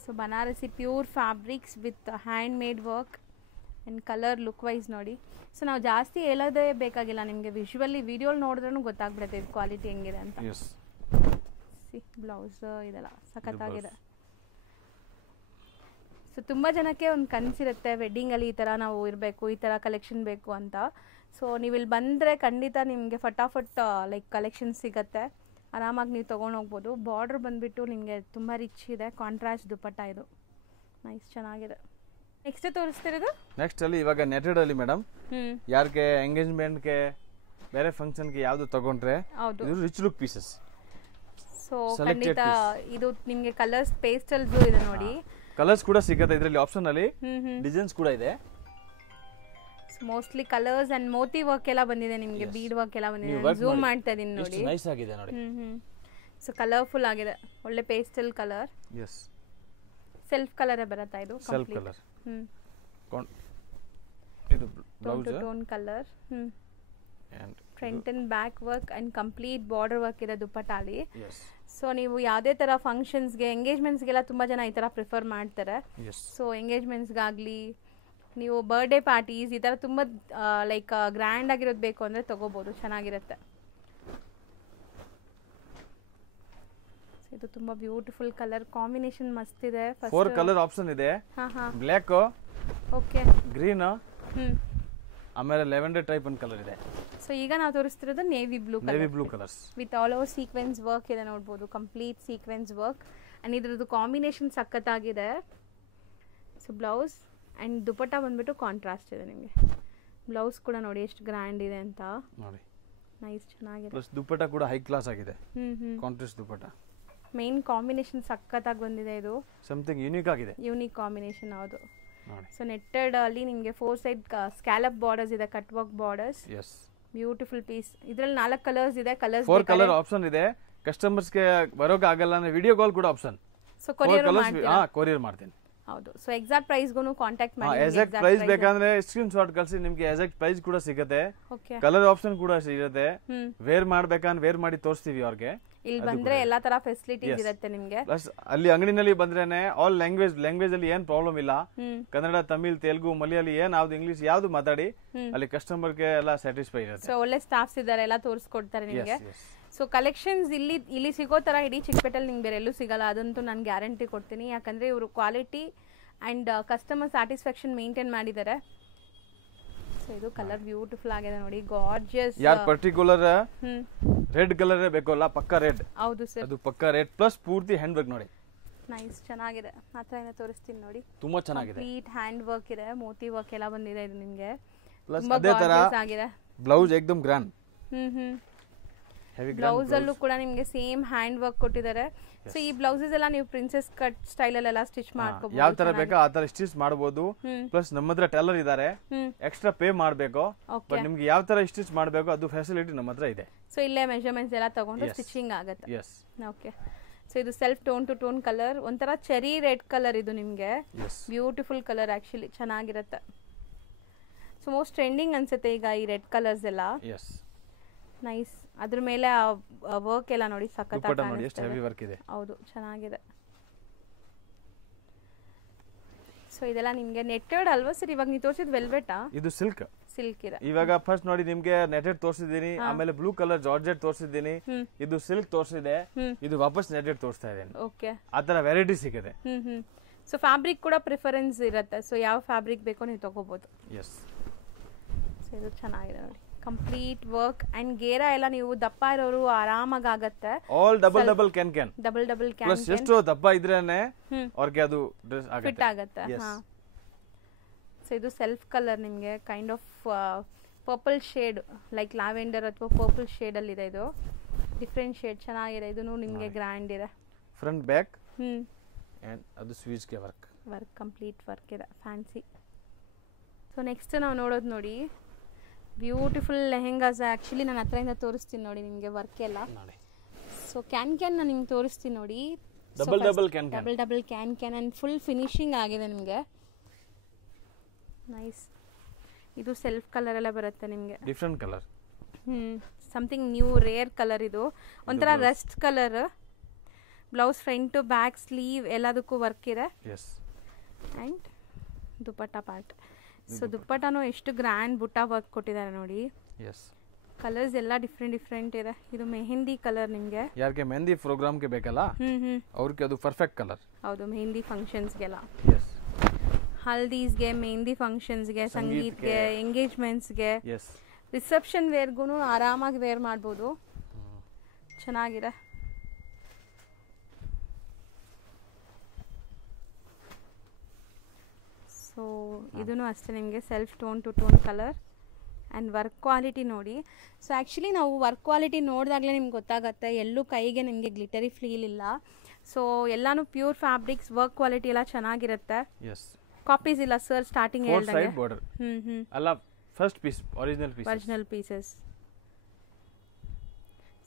So Banarasi pure fabrics with handmade work and colour look wise ನೋಡಿ. ಸೊ ನಾವು ಜಾಸ್ತಿ ಹೇಳೋದೇ ಬೇಕಾಗಿಲ್ಲ, ನಿಮಗೆ ವಿಜುವಲಿ ವಿಡಿಯೋಲಿ ನೋಡಿದ್ರೂ ಗೊತ್ತಾಗ್ಬಿಡುತ್ತೆ ಇದು ಕ್ವಾಲಿಟಿ ಹೆಂಗಿದೆ ಅಂತ. ಸಿ ಬ್ಲೌಸ್ ಇದೆಲ್ಲ ಸಖತ್ತಾಗಿದೆ. ಸೊ ತುಂಬ ಜನಕ್ಕೆ ಒಂದು ಕನಸಿರುತ್ತೆ ವೆಡ್ಡಿಂಗಲ್ಲಿ ಈ ಥರ ನಾವು ಇರಬೇಕು, ಈ ಥರ ಕಲೆಕ್ಷನ್ ಬೇಕು ಅಂತ. ಸೊ ನೀವು ಇಲ್ಲಿ ಬಂದರೆ ಖಂಡಿತ ನಿಮಗೆ ಫಟಾಫಟ್ ಲೈಕ್ ಕಲೆಕ್ಷನ್ ಸಿಗುತ್ತೆ, ಆರಾಮಾಗಿ ನೀವು ತೊಗೊಂಡೋಗ್ಬೋದು. ಬಾರ್ಡ್ರ್ ಬಂದುಬಿಟ್ಟು ನಿಮಗೆ ತುಂಬ ರಿಚ್ ಇದೆ, ಕಾಂಟ್ರಾಸ್ಟ್ ದುಪಟ್ಟ ಇದು ನೈಸ್ ಚೆನ್ನಾಗಿದೆ. ನೆಕ್ಸ್ಟ್ ತೋರಿಸ್ತಿರೋದು ನೆಕ್ಸ್ಟ್ ಅಲ್ಲಿ ಇವಾಗ ನೆಟೆಡ್ ಅಲ್ಲಿ ಮೇಡಮ್, ಯಾರಿಗೆ ಎಂಗೇಜ್ಮೆಂಟ್ಗೆ ಬೇರೆ ಫಂಕ್ಷನ್ಗೆ ಯಾವುದು ತಗೊಂಡ್ರೆ ಇದು ರಿಚ್ ಲುಕ್ ಪೀಸಸ್. ಸೊ ಖಂಡಿತ ಇದು ನಿಮಗೆ ಕಲರ್ಸ್ ಪೇಸ್ಟಲ್ಸ್ ಇದೆ ನೋಡಿ, ಕಲರ್ಸ್ ಕೂಡ ಸಿಗುತ್ತೆ ಇದರಲ್ಲಿ, ಆಪ್ಷನ್ ಅಲ್ಲಿ ಡಿಸೈನ್ಸ್ ಕೂಡ ಇದೆ. Mostly colours and Moti work ಎಲ್ಲ ಬಂದಿದೆ ನಿಮಗೆ, ಬೀಡ್ ವರ್ಕ್ ಎಲ್ಲ ಬಂದಿದೆ. ಝೂಮ್ ಮಾಡ್ತಾ ಇದೀನಿ ನೋಡಿ, ನೈಸ್ ಆಗಿದೆ ನೋಡಿ. ಸೊ ಕಲರ್ಫುಲ್ ಆಗಿದೆ, ಒಳ್ಳೆ ಪೇಸ್ಟಲ್ ಕಲರ್. ಸೆಲ್ಫ್ ಕಲರ್ ಬರುತ್ತಾ ಇದು? Self colour. ಇದು blouse tone colour. Front and back work and complete border work ಇದೆ ದುಪಟ್ಟಾಲಿ. ಸೊ ನೀವು ಯಾವುದೇ ಥರ ಫಂಕ್ಷನ್ಸ್ಗೆ ಎಂಗೇಜ್ಮೆಂಟ್ಸ್ಗೆಲ್ಲ ತುಂಬ ಜನ ಈ ಥರ ಪ್ರಿಫರ್ ಮಾಡ್ತಾರೆ. ಸೊ ಎಂಗೇಜ್ಮೆಂಟ್ಸ್ಗಾಗಲಿ ನೀವು ಬರ್ಡೇ ಪಾರ್ಟೀಸ್ ಈ ಥರ ತುಂಬ ಲೈಕ್ ಗ್ರ್ಯಾಂಡ್ ಆಗಿರೋದು ಬೇಕು ಅಂದರೆ ತೊಗೋಬೋದು, ಚೆನ್ನಾಗಿರುತ್ತೆ. ಇದು ತುಂಬ ಬ್ಯೂಟಿಫುಲ್ ಕಲರ್ ಕಾಂಬಿನೇಷನ್ ಮಸ್ತ್ ಇದೆ. 4 ಕಲರ್ ಆಪ್ಷನ್ ಇದೆ, ಬ್ಲ್ಯಾಕ್, ಓಕೆ, ಗ್ರೀನ್, ಆಮೇಲೆ ಲೆವೆಂಡರ್ ಟೈಪ್ ಒಂದು ಕಲರ್ ಇದೆ. ಸೊ ಈಗ ನಾವು ತೋರಿಸ್ತಿರೋದು navy blue colours with all over sequins work ಇದೆ ನೋಡ್ಬೋದು, ಕಂಪ್ಲೀಟ್ ಸೀಕ್ವೆನ್ಸ್ ವರ್ಕ್. ಆ್ಯಂಡ್ ಇದ್ರದ್ದು ಕಾಂಬಿನೇಷನ್ ಸಖತ್ತಾಗಿದೆ. ಸೊ ಬ್ಲೌಸ್ ಆ್ಯಂಡ್ ದುಪಟ್ಟ ಬಂದ್ಬಿಟ್ಟು ಕಾಂಟ್ರಾಸ್ಟ್ ಇದೆ ನಿಮಗೆ. ಬ್ಲೌಸ್ ಕೂಡ ನೋಡಿ ಎಷ್ಟು ಗ್ರ್ಯಾಂಡ್ ಇದೆ ಅಂತ ನೋಡಿ, ನೈಸ್ ಚೆನ್ನಾಗಿದೆ. ಪ್ಲಸ್ ದುಪಟ್ಟ ಕೂಡ ಹೈ ಕ್ಲಾಸ್ ಆಗಿದೆ, ಕಾಂಟ್ರಾಸ್ಟ್ ದುಪಟ್ಟ. ಮೇನ್ ಕಾಂಬಿನೇಷನ್ ಸಖತ್ತಾಗಿ ಬಂದಿದೆ, ಇದು ಸಮಥಿಂಗ್ ಯೂನಿಕ್ ಆಗಿದೆ, ಯೂನಿಕ್ ಕಾಂಬಿನೇಷನ್. ಹೌದು. ಸೊ ನೆಟ್ಟೆಡ್ ಅಲ್ಲಿ ನಿಮಗೆ 4 ಸೈಡ್ ಸ್ಕ್ಯಾಲಪ್ ಬಾರ್ಡರ್ಸ್ ಇದೆ, cut work borders. Beautiful piece. ಇದರಲ್ಲಿ 4 ಕಲರ್ಸ್ ಇದೆ, 4 ಕಲರ್ ಆಪ್ಷನ್ ಇದೆ. ಕಸ್ಟಮರ್ಸ್ ಗೆ ಬರೋಕೆ ಆಗಲ್ಲ ಅಂದ್ರೆ ವಿಡಿಯೋ ಕಾಲ್ ಕೂಡ ಆಪ್ಷನ್. ಸೊ ಕೊರಿಯರ್ ಮಾಡ್ತೀನಿ. ಹೌದು. ಸೊ ಎಕ್ಸಾಕ್ಟ್ ಪ್ರೈಸ್ ಗೂ ಕಾಂಟ್ಯಾಕ್ಟ್ ಮಾಡಿ. ಎಕ್ಸಾಕ್ಟ್ ಪ್ರೈಸ್ ಬೇಕಂದ್ರೆ ಸ್ಕ್ರೀನ್ ಶಾಟ್ ಕಳಿಸಿ, ನಿಮಗೆ ಎಕ್ಸಾಕ್ಟ್ ಪ್ರೈಸ್ ಕೂಡ ಸಿಗುತ್ತೆ, ಕಲರ್ ಆಪ್ಷನ್ ಕೂಡ ಸಿಗುತ್ತೆ. ವೇರ್ ಮಾಡ್ಬೇಕಂದ್ರೆ ವೇರ್ ಮಾಡಿ ತೋರಿಸ್ತೀವಿ ಅವ್ರಿಗೆ. ಇಲ್ಲಿ ಬಂದ್ರೆ ಎಲ್ಲಾ ತರ ಫೆಸಿಲಿಟೀಸ್ ಇರುತ್ತೆ ನಿಮಗೆ. ಪ್ಲಸ್ ಅಲ್ಲಿ ಅಂಗಡಿನಲ್ಲಿ ಬಂದ್ರೇನೆ ಆಲ್ ಲ್ಯಾಂಗ್ವೇಜ್ ಅಲ್ಲಿ ಏನ್ ಪ್ರಾಬ್ಲಮ್ ಇಲ್ಲ, ಕನ್ನಡ, ತಮಿಳ್, ತೆಲುಗು, ಮಲಯಾಳಿ ಏನ್ ಯಾವ್ದು ಇಂಗ್ಲಿಷ್ ಯಾವ್ದು ಮಾತಾಡಿ ಅಲ್ಲಿ ಕಸ್ಟಮರ್ ಗೆ ಎಲ್ಲ ಸ್ಯಾಟಿಸ್ಫೈ ಇರುತ್ತೆ. ಸೊ ಒಳ್ಳೆ ಸ್ಟಾಫ್ಸ್ ಇದ್ದಾರೆ, ಎಲ್ಲ ತೋರಿಸ್ಕೊಡ್ತಾರೆ ನಿಮಗೆ. ಸೊ ಕಲೆಕ್ಷನ್ಸ್ ಇಲ್ಲಿ ಸಿಗೋ ತರ ಇಡೀ ಚಿಕ್ಕಪೇಟೆಲ್ಲಿ ನಿಮ್ಗೆ ಬೇರೆ ಎಲ್ಲೂ ಸಿಗಲ್ಲ, ಅದಂತೂ ನಾನು ಗ್ಯಾರಂಟಿ ಕೊಡ್ತೀನಿ. ಯಾಕಂದ್ರೆ ಇವರು quality and customer satisfaction maintain ಮಾಡಿದ್ದಾರೆ. ಸೊ ಇದು ಕಲರ್ ಬ್ಯೂಟಿಫುಲ್ ಆಗಿದೆ ನೋಡಿ, ಗಾರ್ಜಿಯಸ್. ಯಾರ್ ಪರ್ಟಿಕ್ಯುಲರ್ ರೆಡ್ ಕಲರ್ ಬೇಕಲ್ಲ, ಪಕ್ಕಾ ರೆಡ್. ಹೌದು ಸರ್, ಅದು ಪಕ್ಕಾ ರೆಡ್ ಪ್ಲಸ್ ಪೂರ್ತಿ ಹ್ಯಾಂಡ್ ವರ್ಕ್ ನೋಡಿ, ನೈಸ್ ಚೆನ್ನಾಗಿದೆ. ಮಾತ್ರ ತೋರಿಸ್ತೀನಿ ನೋಡಿ, ತುಂಬಾ ಚೆನ್ನಾಗಿದೆ. ಕಂಪ್ಲೀಟ್ ಹ್ಯಾಂಡ್ ವರ್ಕ್ ಇದೆ, ಮೋತಿ ವರ್ಕ್ ಎಲ್ಲ ಬಂದಿದೆ ಇದು ನಿಮಗೆ. ಪ್ಲಸ್ ಅದೇ ತರ ಬ್ಲೌಸ್ ಏಕದಮ್ ಗ್ರ್ಯಾಂಡ್. ಬ್ಲೌಸ್ ಅಲ್ಲೂ ಕೂಡ ನಿಮಗೆ ಸೇಮ್ ಹ್ಯಾಂಡ್ ವರ್ಕ್ ಕೊಟ್ಟಿದ್ದಾರೆ. ಸೊ ಈ ಬ್ಲೌಸಸ್ ಎಲ್ಲ ನೀವು ಪ್ರಿನ್ಸೆಸ್ ಕಟ್ ಸ್ಟೈಲ್ ಅಲ್ಲೆಲ್ಲ ಸ್ಟಿಚ್ ಮಾಡ್ಕೋಬಹುದು, ಯಾವ ತರ ಬೇಕಾ ಆ ತರ ಸ್ಟಿಚ್ ಮಾಡಬಹುದು. ಪ್ಲಸ್ ನಮ್ಮ ಹತ್ರ ಟೈಲರ್ ಇದಾರೆ, ಎಕ್ಸ್ಟ್ರಾ ಪೇ ಮಾಡಬೇಕು, ಬಟ್ ನಿಮ್ಗೆ ಯಾವ ತರ ಸ್ಟಿಚ್ ಮಾಡಬೇಕು ಅದು ಫೆಸಿಲಿಟಿ ನಮ್ಮ ಹತ್ರ ಇದೆ. ಸೊ ಇಲ್ಲೇ ಮೆಜರ್ಮೆಂಟ್ಸ್ ಎಲ್ಲ ತಗೊಂಡು ಸ್ಟಿಚಿಂಗ್ ಆಗುತ್ತೆ. ಓಕೆ. ಸೊ ಇದು self tone to tone colour, ಒಂಥರ ಚೆರಿ ರೆಡ್ ಕಲರ್ ಇದು ನಿಮಗೆ. ಬ್ಯೂಟಿಫುಲ್ ಕಲರ್ ಆಕ್ಚುಲಿ, ಚೆನ್ನಾಗಿರುತ್ತೆ. ಸೊ ಮೋಸ್ಟ್ ಟ್ರೆಂಡಿಂಗ್ ಅನ್ಸುತ್ತೆ ಈಗ ಈ ರೆಡ್ ಕಲರ್ಸ್ ಎಲ್ಲ. ನೈಸ್. ಅದ್ರ ಮೇಲೆ ವರ್ಕ್ ಎಲ್ಲ ನೋಡಿ ಸಖತ್ತಾಗಿದೆ. ಹೌದು ಚೆನ್ನಾಗಿದೆ. ಸೊ ಇದೆಲ್ಲ ನಿಮ್ಗೆ ನೆಟ್ಟೆಡ್ ಅಲ್ವಾ ಸರ್? ಇವಾಗ ನೀವು ತೋರಿಸಿದ ವೆಲ್ವೆಟ್, ಇದು ಸಿಲ್ಕ್ ಇದೆ. ಇವಾಗ ಫಸ್ಟ್ ನೋಡಿ ನಿಮ್ಗೆ ನೆಟೆಡ್ ತೋರಿಸಿದೀನಿ, ಆಮೇಲೆ ಬ್ಲೂ ಕಲರ್ ಜಾರ್ಜೆಟ್ ತೋರಿಸಿದೀನಿ, ಇದು ಸಿಲ್ಕ್ ತೋರಿಸಿದೆ, ಇದು ವಾಪಸ್ ನೆಟೆಡ್ ತೋರಿಸ್ತಾ ಇದ್ದೇನೆ. ಓಕೆ. ಆ ತರ ವೆರೈಟಿ ಸಿಗುತ್ತೆ. ಸೊ ಫ್ಯಾಬ್ರಿಕ್ ಕೂಡ ಪ್ರಿಫರೆನ್ಸ್ ಇರುತ್ತೆ, ಸೊ ಯಾವ ಫ್ಯಾಬ್ರಿಕ್ ಬೇಕೋ ನೀವು ತಗೋಬಹುದು. ಸೊ ಇದು ಚೆನ್ನಾಗಿದೆ ನೋಡಿ, ಕಂಪ್ಲೀಟ್ ವರ್ಕ್ ಅಂಡ್ ಗೇರಾ ಎಲ್ಲ ನೀವು ದಪ್ಪ ಇರೋರು ಆರಾಮಾಗಿ ಆಗತ್ತೆ. ಆಲ್ ಡಬಲ್ ಕ್ಯಾನ್ ಕ್ಯಾನ್ ಎಷ್ಟು ದಪ್ಪ ಇದ್ರೇನೆ ಅವ್ರಿಗೆ ಅದು ಫಿಟ್ ಆಗತ್ತೆ. ಸೊ ಇದು ಸೆಲ್ಫ್ ಕಲರ್ ನಿಮಗೆ kind of purple shade, like lavender ಅಥವಾ ಪರ್ಪಲ್ ಶೇಡ್ ಅಲ್ಲಿ ಇದೆ ಇದು. ಡಿಫ್ರೆಂಟ್ ಶೇಡ್ ಚೆನ್ನಾಗಿದೆ. ಇದೂ ನಿಮಗೆ ಗ್ರ್ಯಾಂಡ್ ಇದೆ. ಫ್ರಂಟ್ ಬ್ಯಾಕ್ ಹ್ಞೂ ಆ್ಯಂಡ್ ಅದು ಸ್ವೀಚ್ಗೆ ವರ್ಕ್ ಕಂಪ್ಲೀಟ್ ವರ್ಕ್ ಇದೆ, ಫ್ಯಾನ್ಸಿ. ಸೊ ನೆಕ್ಸ್ಟ್ ನಾವು ನೋಡೋದು ನೋಡಿ ಬ್ಯೂಟಿಫುಲ್ ಲೆಹೆಂಗಾಸ್. ಆ್ಯಕ್ಚುಲಿ ನಾನು ಹತ್ರದಿಂದ ತೋರಿಸ್ತೀನಿ ನೋಡಿ ನಿಮಗೆ ವರ್ಕ್ ಎಲ್ಲ. ಸೊ ಕ್ಯಾನ್ ನಾನು ನಿಮ್ಗೆ ತೋರಿಸ್ತೀನಿ ನೋಡಿ. Double can and full finishing ಆಗಿದೆ ನಿಮಗೆ. ನೈಸ್. ಇದು ಸೆಲ್ಫ್ ಕಲರ್ ಎಲ್ಲ ಬರುತ್ತೆ ನಿಮಗೆ, different colour. Something new rare colour. ಇದು ಒಂಥರ rust colour. Blouse front to back sleeve ಎಲ್ಲದಕ್ಕೂ ವರ್ಕ್ ಇದೆ. And dupatta part. ಸೊ ದುಪ್ಪಟ್ಟನೂ ಎಷ್ಟು ಗ್ರ್ಯಾಂಡ್ ಬುಟ್ಟ ವರ್ಕ್ ಕೊಟ್ಟಿದ್ದಾರೆ ನೋಡಿ. ಕಲರ್ಸ್ ಎಲ್ಲ ಡಿಫ್ರೆಂಟ್ ಇದೆ. ಇದು ಮೆಹಂದಿ ಕಲರ್. ನಿಮಗೆ ಯಾರಿಗೆ ಮೆಹಂದಿ ಪ್ರೋಗ್ರಾಮ್ಗೆ ಬೇಕಲ್ಲ ಅವ್ರಿಗೆ ಅದು ಪರ್ಫೆಕ್ಟ್ ಕಲರ್. ಹೌದು, ಮೆಹಂದಿ ಫಂಕ್ಷನ್ಸ್ಗೆಲ್ಲ, ಹಲ್ದೀಸ್ಗೆ, ಮೆಹಂದಿ ಫಂಕ್ಷನ್ಸ್ಗೆ, ಸಂಗೀತ್ಗೆ, ಎಂಗೇಜ್ಮೆಂಟ್ಸ್ಗೆ, ರಿಸೆಪ್ಷನ್ ವೇರ್ಗೂ ಆರಾಮಾಗಿ ವೇರ್ ಮಾಡ್ಬೋದು. ಚೆನ್ನಾಗಿದೆ. ಸೊ ಇದೂ ಅಷ್ಟೇ ನಿಮಗೆ self tone to tone colour and work quality ನೋಡಿ. ಸೊ ಆ್ಯಕ್ಚುಲಿ ನಾವು ವರ್ಕ್ ಕ್ವಾಲಿಟಿ ನೋಡಿದಾಗಲೇ ನಿಮ್ಗೆ ಗೊತ್ತಾಗುತ್ತೆ, ಎಲ್ಲೂ ಕೈಗೆ ನಿಮಗೆ ಗ್ಲಿಟರಿ ಫೀಲ್ ಇಲ್ಲ. ಸೊ ಎಲ್ಲಾನು ಪ್ಯೂರ್ ಫ್ಯಾಬ್ರಿಕ್ಸ್, ವರ್ಕ್ ಕ್ವಾಲಿಟಿ ಎಲ್ಲ ಚೆನ್ನಾಗಿರುತ್ತೆ. ಕಾಪೀಸ್ ಇಲ್ಲ ಸರ್, ಸ್ಟಾರ್ಟಿಂಗ್ ಹೇಳ್ದಂಗೆ. ಅಲ್ಲ, first piece original pieces.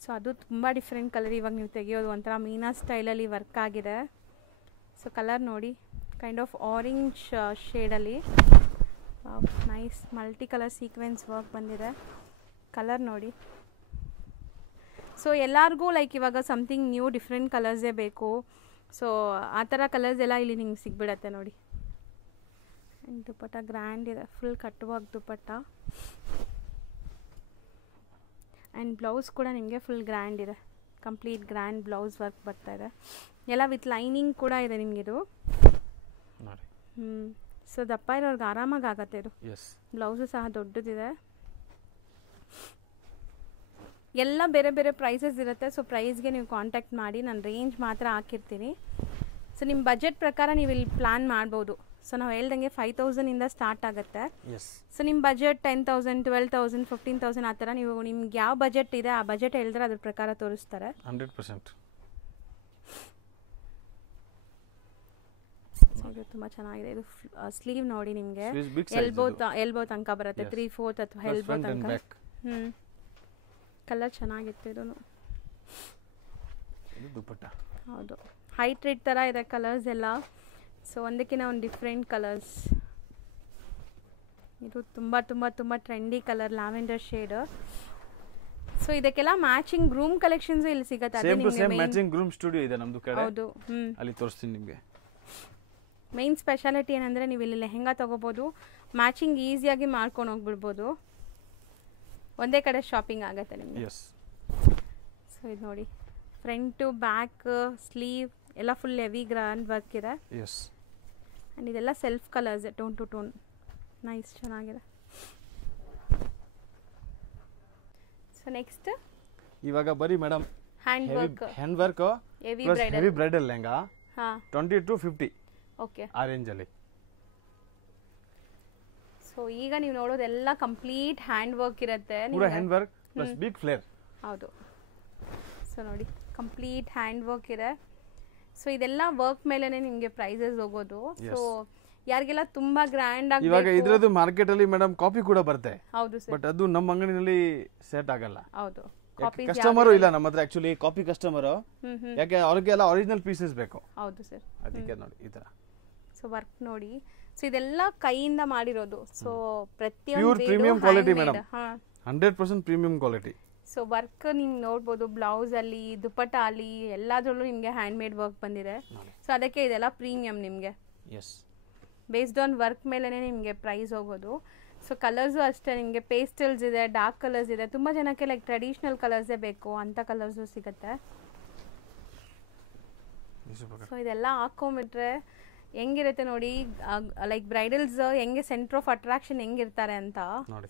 So ಅದು ತುಂಬ ಡಿಫ್ರೆಂಟ್ ಕಲರ್ ಇವಾಗ ನೀವು ತೆಗೆಯೋದು. ಒಂಥರ ಮೀನಾ ಸ್ಟೈಲಲ್ಲಿ ವರ್ಕ್ ಆಗಿದೆ. ಸೊ ಕಲರ್ ನೋಡಿ, ಕೈಂಡ್ ಆಫ್ ಆರೆಂಜ್ ಶೇಡಲ್ಲಿ. Nice multi colour sequins work ಬಂದಿದೆ. ಕಲರ್ ನೋಡಿ. ಸೊ ಎಲ್ಲರಿಗೂ ಲೈಕ್ ಇವಾಗ ಸಮಥಿಂಗ್ ನ್ಯೂ ಡಿಫ್ರೆಂಟ್ ಕಲರ್ಸೇ ಬೇಕು. ಸೊ ಆ ಥರ ಕಲರ್ಸ್ ಎಲ್ಲ ಇಲ್ಲಿ ನಿಮ್ಗೆ ಸಿಗ್ಬಿಡತ್ತೆ ನೋಡಿ. ಆ್ಯಂಡ್ ದುಪಟ್ಟ ಗ್ರ್ಯಾಂಡ್ ಇದೆ, full cut work dupatta. And blouse ಕೂಡ ನಿಮಗೆ ಫುಲ್ ಗ್ರ್ಯಾಂಡ್ ಇದೆ, ಕಂಪ್ಲೀಟ್ ಗ್ರ್ಯಾಂಡ್ ಬ್ಲೌಸ್ ವರ್ಕ್ ಬರ್ತಾ ಇದೆ. ಎಲ್ಲ ವಿತ್ ಲೈನಿಂಗ್ ಕೂಡ ಇದೆ ನಿಮಗಿದು. ಸೊ ದಪ್ಪ ಇರೋರ್ಗೆ ಆರಾಮಾಗಿ ಆಗತ್ತೆ ಇದು. ಬ್ಲೌಸು ಸಹ ದೊಡ್ಡದಿದೆ. ಎಲ್ಲ ಬೇರೆ ಬೇರೆ ಪ್ರೈಸಸ್ ಇರುತ್ತೆ. ಸೊ ಪ್ರೈಸ್ಗೆ ನೀವು ಕಾಂಟ್ಯಾಕ್ಟ್ ಮಾಡಿ, ನಾನು ರೇಂಜ್ ಮಾತ್ರ ಹಾಕಿರ್ತೀನಿ. ಸೊ ನಿಮ್ಮ ಬಜೆಟ್ ಪ್ರಕಾರ ನೀವು ಇಲ್ಲಿ ಪ್ಲ್ಯಾನ್ ಮಾಡ್ಬೋದು. ಸೊ ನಾವು ಹೇಳ್ದಂಗೆ 5,000 ಸ್ಟಾರ್ಟ್ ಆಗುತ್ತೆ. ಸೊ ನಿಮ್ಮ ಬಜೆಟ್ 10,000, 12,000, 15,000 ಆ ಥರ ನೀವು ನಿಮ್ಗೆ ಯಾವ ಬಜೆಟ್ ಇದೆ ಆ ಬಜೆಟ್ ಹೇಳಿದ್ರೆ ಅದ್ರ ಪ್ರಕಾರ ತೋರಿಸ್ತಾರೆ. 100%. ಇದು ತುಂಬ ಚೆನ್ನಾಗಿದೆ. ಇದು ಸ್ಲೀವ್ ನೋಡಿ, ನಿಮಗೆ ಎಲ್ಬೋ ತನಕ ಬರುತ್ತೆ, 3/4 ಅಥವಾ ಎಲ್ಬೋ ತನಕ. ಕಲರ್ ಚೆನ್ನಾಗಿತ್ತು ಇದೂ. ಹೌದು, ಹೈಟ್ರಿಡ್ ಥರ ಇದೆ ಕಲರ್ಸ್ ಎಲ್ಲ. ಸೊ ಒಂದಕ್ಕಿಂತ ಒಂದು ಡಿಫ್ರೆಂಟ್ ಕಲರ್ಸ್. ಇದು ತುಂಬ ತುಂಬ ತುಂಬ trendy colour, lavender shade. So ಇದಕ್ಕೆಲ್ಲ ಮ್ಯಾಚಿಂಗ್ ಗ್ರೂಮ್ ಕಲೆಕ್ಷನ್ಸ್ ಇಲ್ಲಿ ಸಿಗುತ್ತೆ. ಮ್ಯಾಚಿಂಗ್ ಗ್ರೂಮ್ ಸ್ಟುಡಿಯೋ ಇದೆ ನಮ್ದು ಕಡೆ. ಹೌದು, ಅಲ್ಲಿ ತೋರಿಸ್ತೀನಿ ನಿಮಗೆ. ಮೈನ್ ಸ್ಪೆಷಾಲಿಟಿ ಏನಂದರೆ ನೀವು ಇಲ್ಲಿ ಲೆಹೆಂಗಾ ತೊಗೋಬೋದು, ಮ್ಯಾಚಿಂಗ್ ಈಸಿಯಾಗಿ ಮಾಡ್ಕೊಂಡು ಹೋಗ್ಬಿಡ್ಬೋದು. ಒಂದೇ ಕಡೆ ಶಾಪಿಂಗ್ ಆಗುತ್ತೆ ನಿಮಗೆ. ಸೊ ಇದು ನೋಡಿ, ಫ್ರಂಟ್ ಟು ಬ್ಯಾಕ್ ಸ್ಲೀವ್ ಎಲ್ಲ ಫುಲ್ ಹೆವಿ ಗ್ರ್ಯಾಂಡ್ ವರ್ಕ್ ಇದೆ. ಆ್ಯಂಡ್ ಇದೆಲ್ಲ self colours, tone to tone. Nice, ಚೆನ್ನಾಗಿದೆ. ಸೊ ನೆಕ್ಸ್ಟ್ ಇವಾಗ ಬರೀ madam hand work heavy bridal lehenga 20 to 50. Okay, ಆ ರೇಂಜಲ್ಲಿ. ಸೊ ಈಗ ನೀವು ನೋಡೋದೆಲ್ಲ ಕಂಪ್ಲೀಟ್ ಹ್ಯಾಂಡ್ ವರ್ಕ್ ಇರುತ್ತೆ. ಪೂರಾ hand work plus big flare. ಹೌದು. ಸೊ ನೋಡಿ, ಕಂಪ್ಲೀಟ್ ಹ್ಯಾಂಡ್ ವರ್ಕ್ ಇದೆ. ಸೊ ಇದೆಲ್ಲ ವರ್ಕ್ ಮೇಲೆನೆ ನಿಮಗೆ ಪ್ರೈಸಸ್ ಹೋಗೋದು. ಸೊ ಯಾರಿಗೆಲ್ಲ ತುಂಬಾ ಗ್ರ್ಯಾಂಡ್ ಆಗಿ ಇವಾಗ ಇದ್ರದ್ದು ಮಾರ್ಕೆಟ್ ಅಲ್ಲಿ ಮೇಡಮ್ ಕಾಪಿ ಕೂಡ ಬರುತ್ತೆ. ಹೌದು ಸರ್, ಬಟ್ ಅದು ನಮ್ಮ ಅಂಗಡಿನಲ್ಲಿ ಸೆಟ್ ಆಗಲ್ಲ. ಹೌದು, ಕಸ್ಟಮರ್ ಇಲ್ಲ ನಮ್ಮ ಹತ್ರ. ಆಕ್ಚುಲಿ ಕಾಪಿ ಕಸ್ಟಮರ್, ಯಾಕೆ ಅವ್ರಿಗೆಲ್ಲ ಒರಿಜಿನಲ್ ಪೀಸಸ್ ಬೇಕು. ಹೌದು ಸರ್, ಅದಕ್ಕೆ ನೋಡಿ ಈ ತರ. ಸೊ ವರ್ಕ್ ನೋಡಿ. ಸೊ ಇದೆಲ್ಲ ಕೈಯಿಂದ ಮಾಡಿರೋದು. ಸೊ ಪ್ರತಿಯೊಂದು pure premium quality madam, 100% premium quality. So work ನೀವು ನೋಡ್ಬೋದು, ಬ್ಲೌಸ್ ಅಲ್ಲಿ, ದುಪಟ್ಟ ಅಲ್ಲಿ, ಎಲ್ಲದರಲ್ಲೂ ನಿಮಗೆ ಹ್ಯಾಂಡ್ ಮೇಡ್ ವರ್ಕ್ ಬಂದಿದೆ. ಸೊ ಅದಕ್ಕೆ ಇದೆಲ್ಲ ಪ್ರೀಮಿಯಂ ನಿಮಗೆ. ಬೇಸ್ಡ್ ಆನ್ ವರ್ಕ್ ಮೇಲೇ ನಿಮಗೆ ಪ್ರೈಸ್ ಹೋಗೋದು. ಸೊ ಕಲರ್ಸು ಅಷ್ಟೇ, ನಿಮಗೆ ಪೇಸ್ಟಲ್ಸ್ ಇದೆ, ಡಾರ್ಕ್ ಕಲರ್ಸ್ ಇದೆ. ತುಂಬ ಜನಕ್ಕೆ ಲೈಕ್ ಟ್ರೆಡಿಷ್ನಲ್ ಕಲರ್ಸೇ ಬೇಕು ಅಂತ ಕಲರ್ಸು ಸಿಗುತ್ತೆ. ಸೊ ಇದೆಲ್ಲ ಹಾಕೊಂಬಿಟ್ರೆ ಹೆಂಗಿರುತ್ತೆ ನೋಡಿ, ಲೈಕ್ ಬ್ರೈಡಲ್ಸ್ ಹೆಂಗೆ ಸೆಂಟರ್ ಆಫ್ ಅಟ್ರಾಕ್ಷನ್ ಹೆಂಗಿರ್ತಾರೆ ಅಂತ,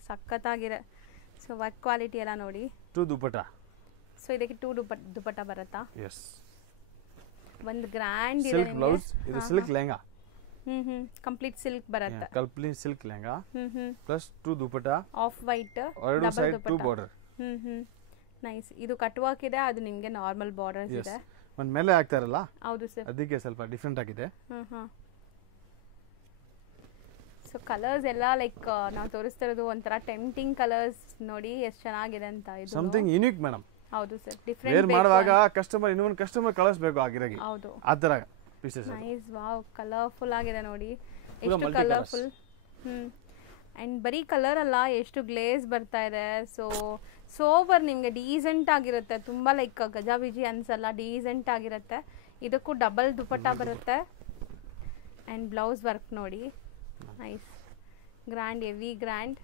ಸಖತ್ತಾಗಿದೆ. ಸೊ ವರ್ಕ್ ಕ್ವಾಲಿಟಿ ಎಲ್ಲ ನೋಡಿ. ಸೊ ಇದಕ್ಕೆ 2 ದುಪಟ್ಟ ಬರುತ್ತಾ? ಒಂದು ಗ್ರ್ಯಾಂಡ್ ಇದೆ. ಬ್ಲೌಸ್ ಇದು ಸಿಲ್ಕ್ ಲೆಹಂಗಾ. ಕಂಪ್ಲೀಟ್ ಸಿಲ್ಕ್ ಬರುತ್ತೆ. Complete silk lehenga plus 2 dupatta of white, ಎರಡು ಸೈಡ್ 2 ಬಾರ್ಡರ್. ನೈಸ್. ಇದು ಕಟ್ ವರ್ಕ್ ಇದೆ, ಅದು ನಿಮಗೆ ನಾರ್ಮಲ್ ಬಾರ್ಡರ್ಸ್ ಇದೆ. ಒಂದು ಮೇಲೆ ಆಗ್ತಾ ಇರಲ್ಲ, ಹೌದು ಸರ್, ಅದಕ್ಕೆ ಸ್ವಲ್ಪ ಡಿಫ್ರೆಂಟ್ ಆಗಿದೆ. ಸೊ ಕಲರ್ಸ್ ಎಲ್ಲ ಲೈಕ್ ನಾವು ತೋರಿಸ್ತಾ ಇರೋದು ಒಂಥರ ಟೆಂಪ್ಟಿಂಗ್ ಕಲರ್ಸ್. ನೋಡಿ ಎಷ್ಟು ಚೆನ್ನಾಗಿದೆ ಅಂತ. ಇದು ಸಮಥಿಂಗ್ ಯೂನಿಕ್ ಮೇಡಮ್. ಹೌದು ಸರ್, ಡಿಫರೆಂಟ್ ವೇರ್ ಮಾಡುವಾಗ ಕಸ್ಟಮರ್ ಇನ್ನೊಂದು ಕಸ್ಟಮರ್ ಕಳಿಸಬೇಕು ಆ ಗಿರಾಕಿ. ಹೌದು, ಆ ತರ ಪೀಸಸ್. ನೈಸ್. ವಾವ್, ಕಲರ್ಫುಲ್ ಆಗಿದೆ ನೋಡಿ, ಎಷ್ಟು ಕಲರ್ಫುಲ್. ಅಂಡ್ ಬರೀ ಕಲರ್ ಅಲ್ಲ, ಎಷ್ಟು ಗ್ಲೇಸ್ ಬರ್ತಾ ಇದೆ. ಸೊ ಸೋಬರ್ ನಿಮಗೆ ಡೀಸೆಂಟ್ ಆಗಿರುತ್ತೆ, ತುಂಬ ಲೈಕ್ ಗಜಾಬಿಜಿ ಅನ್ಸಲ್ಲ, ಡೀಸೆಂಟ್ ಆಗಿರುತ್ತೆ. ಇದಕ್ಕೂ ಡಬಲ್ ದುಪಟ್ಟ ಬರುತ್ತೆ. ಆ್ಯಂಡ್ ಬ್ಲೌಸ್ ವರ್ಕ್ ನೋಡಿ, nice, grand, heavy grand.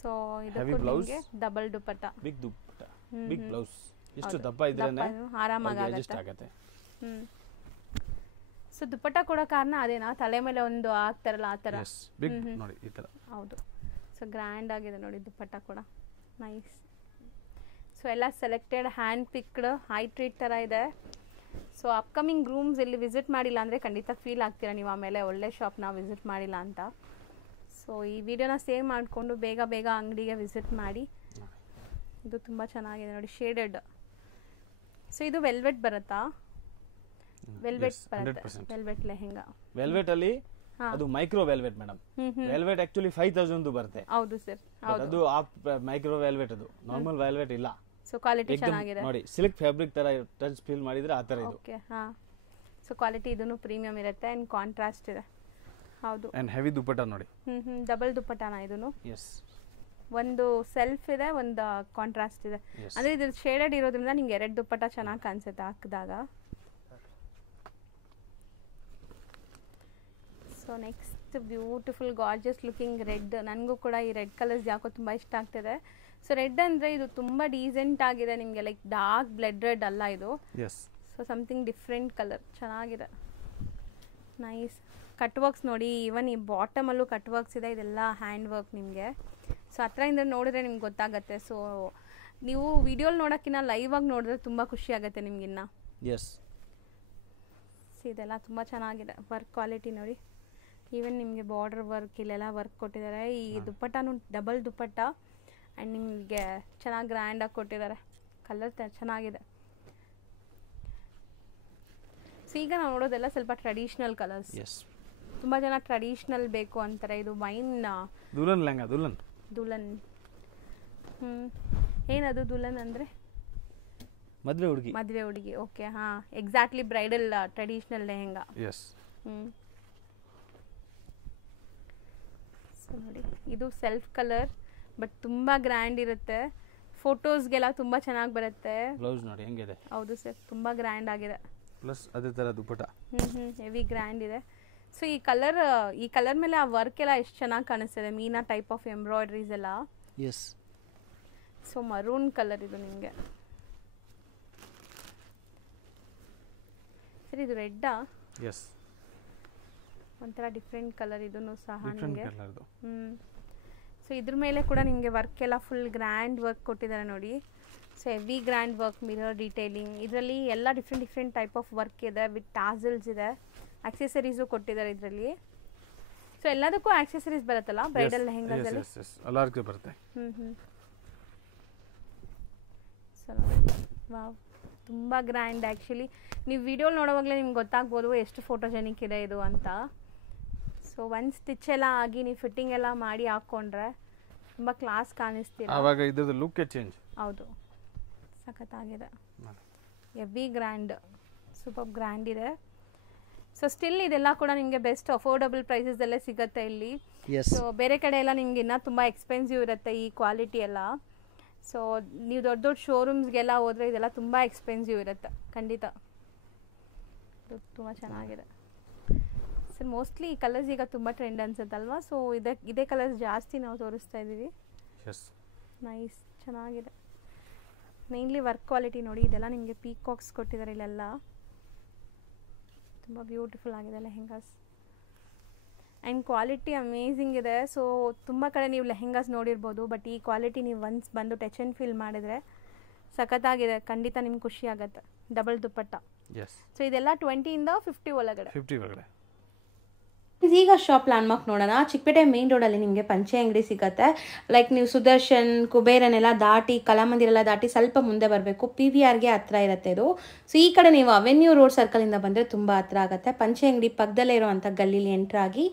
So ಇದಕ್ಕೂ ನಿಮಗೆ double dupatta, big dupatta, big blouse. ಎಷ್ಟು ದಪ್ಪ ಇದ್ರೇನೆ ಆರಾಮಾಗಿ ಆಗುತ್ತೆ. ಸೊ ದುಪಟ್ಟ ಕೊಡೋ ಕಾರಣ ಅದೇನಾ, ತಲೆ ಮೇಲೆ ಒಂದು ಆಗ್ತಾರಲ್ಲ ಆ ಥರ ಬಿಗ್ ನೋಡಿ ಈ ಥರ. ಹೌದು. ಸೊ ಗ್ರ್ಯಾಂಡ್ ಆಗಿದೆ ನೋಡಿ ದುಪಟ್ಟ ಕೂಡ, ನೈಸ್. ಸೊ ಎಲ್ಲ selected hand picked high treat ಥರ ಇದೆ. ಸೊ ಅಪ್ಕಮಿಂಗ್ ರೂಮ್ಸ್ ಇಲ್ಲಿ ವಿಸಿಟ್ ಮಾಡಿಲ್ಲ ಅಂದರೆ ಖಂಡಿತ ಫೀಲ್ ಆಗ್ತೀರಾ ನೀವು ಆಮೇಲೆ ಒಳ್ಳೆ ಶಾಪ್ನ ವಿಸಿಟ್ ಮಾಡಿಲ್ಲ ಅಂತ. ಸೊ ಈ ವಿಡಿಯೋನ ಸೇವ್ ಮಾಡಿಕೊಂಡು ಬೇಗ ಬೇಗ ಅಂಗಡಿಗೆ ವಿಸಿಟ್ ಮಾಡಿ. ಇದು ತುಂಬ ಚೆನ್ನಾಗಿದೆ ನೋಡಿ, ಶೇಡೆಡ್. ಸೊ ಇದು ವೆಲ್ವೆಟ್ ಬರುತ್ತಾ? ವೆಲ್ವೆಟ್ ಬರುತ್ತೆ, ವೆಲ್ವೆಟ್ ಲೆಹೆಂಗಾ. ವೆಲ್ವೆಟ್ ಅಲ್ಲಿ ಅದು micro velvet madam. Velvet actually 5000 ಬರುತ್ತೆ. ಹೌದು ಸರ್, ಅದು ಮೈಕ್ರೋ ವೆಲ್ವೆಟ್, ಅದು ನಾರ್ಮಲ್ ವೆಲ್ವೆಟ್ ಇಲ್ಲ. ಸೊ ಕ್ವಾಲಿಟಿ ಚೆನ್ನಾಗಿದೆ ನೋಡಿ, ಸಿಲ್ಕ್ ಫ್ಯಾಬ್ರಿಕ್ ತರ ಟಚ್ ಫೀಲ್ ಮಾಡಿದ್ರೆ ಆ ತರ ಇದು. ಓಕೆ, ಹಾ. ಸೊ ಕ್ವಾಲಿಟಿ ಇದನ್ನು ಪ್ರೀಮಿಯಂ ಇರುತ್ತೆ ಅಂಡ್ ಕಾಂಟ್ರಾಸ್ಟ್ ಇದೆ. ಹೌದು. ಅಂಡ್ ಹೆವಿ ದುಪಟ್ಟ ನೋಡಿ. ಡಬಲ್ ದುಪಟ್ಟನ ಇದನ್ನು. ಎಸ್. ಒಂದು ಸೆಲ್ಫ್ ಇದೆ, ಒಂದು ಕಾಂಟ್ರಾಸ್ಟ್ ಇದೆ. ಅಂದ್ರೆ ಇದು ಶೇಡೆಡ್ ಇರೋದ್ರಿಂದ ನಿಮ್ಗೆ ಎರಡು ದುಪಟ್ಟ ಚೆನ್ನಾಗಿ ಕಾಣಿಸುತ್ತೆ ಹಾಕಿದಾಗ. So next beautiful gorgeous looking red. ನನಗೂ ಕೂಡ ಈ ರೆಡ್ ಕಲರ್ಸ್ ಯಾಕೋ ತುಂಬ ಇಷ್ಟ ಆಗ್ತಿದೆ. ಸೊ ರೆಡ್ ಅಂದರೆ ಇದು ತುಂಬ ಡೀಸೆಂಟ್ ಆಗಿದೆ ನಿಮಗೆ, ಲೈಕ್ ಡಾರ್ಕ್ ಬ್ಲಡ್ ರೆಡ್ ಅಲ್ಲ ಇದು. ಸೊ ಸಮಥಿಂಗ್ ಡಿಫ್ರೆಂಟ್ ಕಲರ್, ಚೆನ್ನಾಗಿದೆ, ನೈಸ್. ಕಟ್ ವರ್ಕ್ಸ್ ನೋಡಿ, ಈವನ್ ಈ ಬಾಟಮಲ್ಲೂ ಕಟ್ ವರ್ಕ್ಸ್ ಇದೆ. ಇದೆಲ್ಲ ಹ್ಯಾಂಡ್ ವರ್ಕ್ ನಿಮಗೆ. ಸೊ ಹತ್ರದಿಂದ ನೋಡಿದ್ರೆ ನಿಮ್ಗೆ ಗೊತ್ತಾಗುತ್ತೆ. ಸೊ ನೀವು ವಿಡಿಯೋಲಿ ನೋಡೋಕ್ಕಿಂತ ಲೈವ್ ಆಗಿ ನೋಡಿದ್ರೆ ತುಂಬ ಖುಷಿ ಆಗುತ್ತೆ ನಿಮ್ಗಿನ್ನ. ಎಸ್. ಇದೆಲ್ಲ ತುಂಬ ಚೆನ್ನಾಗಿದೆ. ವರ್ಕ್ ಕ್ವಾಲಿಟಿ ನೋಡಿ, ಈವನ್ ನಿಮಗೆ ಬಾರ್ಡರ್ ವರ್ಕ್ ಇಲ್ಲೆಲ್ಲ ವರ್ಕ್ ಕೊಟ್ಟಿದ್ದಾರೆ. ಈ ದುಪಟ್ಟನು ಡಬಲ್ ದುಪಟ್ಟ ಆ್ಯಂಡ್ ನಿಮಗೆ ಚೆನ್ನಾಗಿ ಗ್ರ್ಯಾಂಡಾಗಿ ಕೊಟ್ಟಿದ್ದಾರೆ. ಕಲರ್ ಚೆನ್ನಾಗಿದೆ. ಸೊ ಈಗ ನಾವು ನೋಡೋದೆಲ್ಲ ಸ್ವಲ್ಪ ಟ್ರೆಡಿಷ್ನಲ್ ಕಲರ್ಸ್. ತುಂಬ ಜನ ಟ್ರೆಡಿಷ್ನಲ್ ಬೇಕು ಅಂತಾರೆ. ಇದು ವೈನ್ ದುಲ್ಹನ್ ಲೆಹಂಗಾ. ದುಲ್ಹನ್ ಏನದು ದುಲ್ಹನ್ ಅಂದರೆ? ಮದುವೆ ಹುಡುಗಿ. ಮದುವೆ ಹುಡುಗಿ, ಓಕೆ. ಹಾಂ, exactly bridal traditional lehenga. Yes. So ನೋಡಿ, ಇದು ಸೆಲ್ಫ್ ಕಲರ್ ಬಟ್ ತುಂಬ ಗ್ರ್ಯಾಂಡ್ ಇರುತ್ತೆ. ಫೋಟೋಸ್ಗೆಲ್ಲ ತುಂಬ ಚೆನ್ನಾಗಿ ಬರುತ್ತೆ. ಬ್ಲೌಸ್ ನೋಡಿ ಹೆಂಗಿದೆ. ಹೌದು ಸರ್, ತುಂಬ ಗ್ರ್ಯಾಂಡ್ ಆಗಿದೆ. ಪ್ಲಸ್ ಅದೇ ಥರ ದುಪಟ್ಟ ಹೆವಿ ಗ್ರ್ಯಾಂಡ್ ಇದೆ. ಸೊ ಈ ಕಲರ್ ಮೇಲೆ ಆ ವರ್ಕ್ ಎಲ್ಲ ಎಷ್ಟು ಚೆನ್ನಾಗಿ ಕಾಣಿಸ್ತದೆ, ಮೀನಾ ಟೈಪ್ ಆಫ್ ಎಂಬ್ರಾಯ್ಡ್ರೀಸ್ ಎಲ್ಲ. ಎಸ್. ಸೊ ಮರೂನ್ ಕಲರ್ ಇದು ನಿಮಗೆ. ಸರ್ ಇದು ರೆಡ್ಡಾ? ಎಸ್. ಒಂಥರ ಡಿಫ್ರೆಂಟ್ ಕಲರ್ ಇದನ್ನು ಸಹ ನಿಮಗೆ. ಸೊ ಇದ್ರ ಮೇಲೆ ಕೂಡ ನಿಮಗೆ ವರ್ಕ್ ಎಲ್ಲ ಫುಲ್ ಗ್ರ್ಯಾಂಡ್ ವರ್ಕ್ ಕೊಟ್ಟಿದ್ದಾರೆ ನೋಡಿ. So heavy grand work, mirror detailing, ಇದರಲ್ಲಿ ಎಲ್ಲ ಡಿಫ್ರೆಂಟ್ ಟೈಪ್ ಆಫ್ ವರ್ಕ್ ಇದೆ. ವಿತ್ ಟಾಸಲ್ಸ್ ಇದೆ, ಆಕ್ಸೆಸರೀಸು ಕೊಟ್ಟಿದ್ದಾರೆ ಇದರಲ್ಲಿ. ಸೊ ಎಲ್ಲದಕ್ಕೂ ಆಕ್ಸೆಸರೀಸ್ ಬರುತ್ತಲ್ಲ ಬ್ರೈಡಲ್ ಲೆಹೆಂಗಾದಲ್ಲಿ? ಎಲ್ಲರಿಗೂ ಬರುತ್ತೆ. ಸೊ ವಾವ್, ತುಂಬ ಗ್ರ್ಯಾಂಡ್. ಆ್ಯಕ್ಚುಲಿ ನೀವು ವಿಡಿಯೋಲಿ ನೋಡೋವಾಗಲೇ ನಿಮ್ಗೆ ಗೊತ್ತಾಗ್ಬೋದು ಎಷ್ಟು ಫೋಟೋಜೆನಿಕ್ ಇದೆ ಇದು ಅಂತ. ಸೊ ಒಂದು ಸ್ಟಿಚ್ ಎಲ್ಲ ಆಗಿ ನೀವು ಫಿಟ್ಟಿಂಗ್ ಎಲ್ಲ ಮಾಡಿ ಹಾಕ್ಕೊಂಡ್ರೆ ತುಂಬ ಕ್ಲಾಸ್ ಕಾಣಿಸ್ತೀರ. ಆವಾಗ ಇದ್ರದ್ದು ಲುಕ್ ಚೇಂಜ್. ಹೌದು, ಸಖತ್ತಾಗಿದೆ. ಹೆವಿ ಗ್ರ್ಯಾಂಡ್, ಸೂಪರ್ ಗ್ರ್ಯಾಂಡ್ ಇದೆ. ಸೊ ಸ್ಟಿಲ್ ಇದೆಲ್ಲ ಕೂಡ ನಿಮಗೆ ಬೆಸ್ಟ್ ಅಫೋರ್ಡಬಲ್ ಪ್ರೈಸಸ್ದಲ್ಲೇ ಸಿಗುತ್ತೆ ಇಲ್ಲಿ. ಸೊ ಬೇರೆ ಕಡೆ ಎಲ್ಲ ನಿಮ್ಗೆ ಇನ್ನೂ ತುಂಬ ಎಕ್ಸ್ಪೆನ್ಸಿವ್ ಇರುತ್ತೆ ಈ ಕ್ವಾಲಿಟಿ ಎಲ್ಲ. ಸೊ ನೀವು ದೊಡ್ಡ ದೊಡ್ಡ ಶೋರೂಮ್ಸ್ಗೆಲ್ಲ ಹೋದರೆ ಇದೆಲ್ಲ ತುಂಬ ಎಕ್ಸ್ಪೆನ್ಸಿವ್ ಇರುತ್ತೆ ಖಂಡಿತ. ತುಂಬ ಚೆನ್ನಾಗಿದೆ ಸರ್. ಮೋಸ್ಟ್ಲಿ ಈ ಕಲರ್ಸ್ ಈಗ ತುಂಬ ಟ್ರೆಂಡ್ ಅನ್ಸುತ್ತಲ್ವಾ? ಸೊ ಇದೇ ಕಲರ್ಸ್ ಜಾಸ್ತಿ ನಾವು ತೋರಿಸ್ತಾ ಇದ್ದೀವಿ. ನೈಸ್, ಚೆನ್ನಾಗಿದೆ. ಮೇನ್ಲಿ ವರ್ಕ್ ಕ್ವಾಲಿಟಿ ನೋಡಿ, ಇದೆಲ್ಲ ನಿಮಗೆ ಪೀಕಾಕ್ಸ್ ಕೊಟ್ಟಿದ್ದಾರೆ ಇಲ್ಲೆಲ್ಲ. ತುಂಬ ಬ್ಯೂಟಿಫುಲ್ ಆಗಿದೆ ಲೆಹೆಂಗಾಸ್ ಆ್ಯಂಡ್ ಕ್ವಾಲಿಟಿ ಅಮೇಝಿಂಗ್ ಇದೆ. ಸೊ ತುಂಬ ಕಡೆ ನೀವು ಲೆಹೆಂಗಾಸ್ ನೋಡಿರ್ಬೋದು, ಬಟ್ ಈ ಕ್ವಾಲಿಟಿ ನೀವು ಒನ್ಸ್ ಬಂದು ಟಚ್ ಆ್ಯಂಡ್ ಫೀಲ್ ಮಾಡಿದರೆ ಸಖತ್ತಾಗಿದೆ. ಖಂಡಿತ ನಿಮ್ಗೆ ಖುಷಿ ಆಗುತ್ತೆ. ಡಬಲ್ ದುಪಟ್ಟ. ಸೊ ಇದೆಲ್ಲ 20 ಇಂದ 50 ಒಳಗಡೆ. 50 ಒಳಗಡೆ. ಈಗ ಶಾಪ್ ಲ್ಯಾಂಡ್ಮಾರ್ಕ್ ನೋಡೋಣ. ಚಿಕ್ಕಪೇಟೆ ಮೇನ್ ರೋಡಲ್ಲಿ ನಿಮಗೆ ಪಂಚೆ ಅಂಗಡಿ ಸಿಗುತ್ತೆ. ಲೈಕ್ ನೀವು ಸುದರ್ಶನ್, ಕುಬೇರನೆಲ್ಲ ದಾಟಿ, ಕಲಾಮಂದಿರೆಲ್ಲ ದಾಟಿ ಸ್ವಲ್ಪ ಮುಂದೆ ಬರಬೇಕು. PVRಗೆ ಹತ್ರ ಇರುತ್ತೆ ಇದು. ಸೊ ಈ ಕಡೆ ನೀವು ಅವೆನ್ಯೂ ರೋಡ್ ಸರ್ಕಲಿಂದ ಬಂದರೆ ತುಂಬ ಹತ್ರ ಆಗುತ್ತೆ. ಪಂಚೆ ಅಂಗಡಿ ಪಕ್ಕದಲ್ಲೇ ಇರೋವಂಥ ಗಲ್ಲಿಲಿ ಎಂಟ್ರಾಗಿ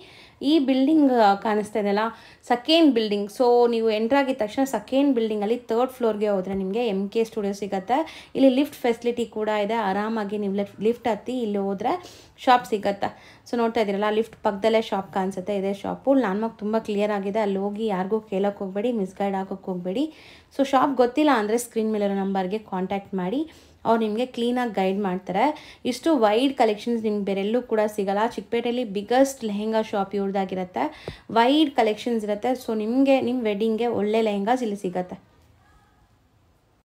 ಈ ಬಿಲ್ಡಿಂಗ್ ಕಾಣಿಸ್ತಾ ಇದೆಯಲ್ಲ, ಸೆಕೆಂಡ್ ಬಿಲ್ಡಿಂಗ್. ಸೊ ನೀವು ಎಂಟ್ರಾಗಿದ ತಕ್ಷಣ ಸೆಕೆಂಡ್ ಬಿಲ್ಡಿಂಗಲ್ಲಿ 3rd ಫ್ಲೋರ್ಗೆ ಹೋದರೆ ನಿಮಗೆ MK ಸ್ಟುಡಿಯೋ ಸಿಗುತ್ತೆ. ಇಲ್ಲಿ ಲಿಫ್ಟ್ ಫೆಸಿಲಿಟಿ ಕೂಡ ಇದೆ. ಆರಾಮಾಗಿ ನೀವು ಲಿಫ್ಟ್ ಹತ್ತಿ ಇಲ್ಲಿ ಹೋದರೆ ಶಾಪ್ ಸಿಗುತ್ತೆ. ಸೊ ನೋಡ್ತಾ ಇದ್ದೀರಲ್ಲ, ಲಿಫ್ಟ್ ಪಕ್ಕದಲ್ಲೇ ಶಾಪ್ ಕಾಣಿಸುತ್ತೆ. ಇದೇ ಶಾಪು. ಲ್ಯಾಂಡ್ಮಾರ್ಕ್ ತುಂಬ ಕ್ಲಿಯರ್ ಆಗಿದೆ. ಅಲ್ಲಿ ಹೋಗಿ ಯಾರಿಗೂ ಕೇಳೋಕ್ಕೆ ಹೋಗಬೇಡಿ, ಮಿಸ್ಗೈಡ್ ಆಗೋಕ್ಕೆ ಹೋಗಬೇಡಿ. ಸೊ ಶಾಪ್ ಗೊತ್ತಿಲ್ಲ ಅಂದರೆ ಸ್ಕ್ರೀನ್ ಮೇಲಿರೋ ನಂಬರ್ಗೆ ಕಾಂಟ್ಯಾಕ್ಟ್ ಮಾಡಿ, ಅವ್ರು ನಿಮಗೆ ಕ್ಲೀನಾಗಿ ಗೈಡ್ ಮಾಡ್ತಾರೆ. ಇಷ್ಟು ವೈಡ್ ಕಲೆಕ್ಷನ್ಸ್ ನಿಮ್ಗೆ ಬೇರೆಲ್ಲೂ ಕೂಡ ಸಿಗಲ್ಲ. ಚಿಕ್ಕಪೇಟೆಯಲ್ಲಿ ಬಿಗ್ಗೆಸ್ಟ್ ಲೆಹೆಂಗಾ ಶಾಪ್ ಇವ್ರದ್ದಾಗಿರುತ್ತೆ. ವೈಡ್ ಕಲೆಕ್ಷನ್ಸ್ ಇರುತ್ತೆ. ಸೊ ನಿಮಗೆ ನಿಮ್ಮ ವೆಡ್ಡಿಂಗ್ಗೆ ಒಳ್ಳೆ ಲೆಹೆಂಗಾಸ್ ಇಲ್ಲಿ ಸಿಗುತ್ತೆ.